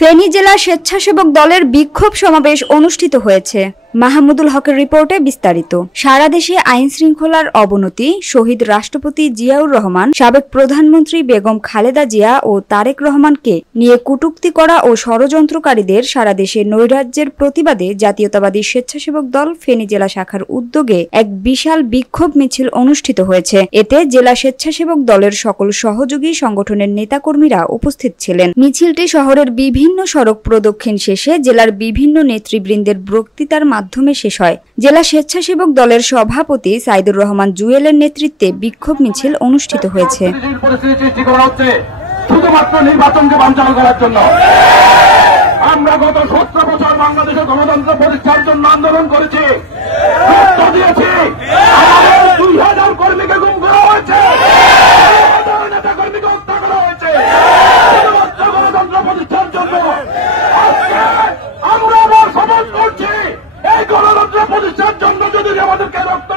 ফেনী জেলা স্বেচ্ছাসেবক দলের বিক্ষোভ সমাবেশ অনুষ্ঠিত হয়েছে। মাহমুদুল হকের রিপোর্টে বিস্তারিত। সারা দেশে আইন শৃঙ্খলার অবনতি, শহীদ রাষ্ট্রপতি জিয়াউর রহমান, সাবেক প্রধানমন্ত্রী বেগম খালেদা জিয়া ও তারেক রহমানকে নিয়ে কটূক্তি করা ও ষড়যন্ত্রকারীদের সারা দেশে নৈরাজ্যের প্রতিবাদে জাতীয়তাবাদী স্বেচ্ছাসেবক দল ফেনী জেলা শাখার উদ্যোগে এক বিশাল বিক্ষোভ মিছিল অনুষ্ঠিত হয়েছে। এতে জেলা স্বেচ্ছাসেবক দলের সকল সহযোগী সংগঠনের নেতাকর্মীরা উপস্থিত ছিলেন। মিছিলটি শহরের বিভিন্ন সড়ক প্রদক্ষিণ শেষে জেলার বিভিন্ন নেতৃবৃন্দের বক্তৃতার মাধ্যমে শেষ হয়। জেলা স্বেচ্ছাসেবক দলের সভাপতি সাইদুর রহমান জুয়েলের নেতৃত্বে বিক্ষোভ মিছিল অনুষ্ঠিত হয়েছে। আমরা গত 17 বছর বাংলাদেশের গণতন্ত্র প্রতিষ্ঠার জন্য আন্দোলন করেছি, 2000 কর্মীকে গুম করা হয়েছে, নেতা কর্মীকে হত্যা করা হয়েছে গণতন্ত্র প্রতিষ্ঠার জন্য। আমরা আবার সমর্থন করছি এই গণতন্ত্র প্রতিষ্ঠার জন্য যদি আমাদেরকে রক্ত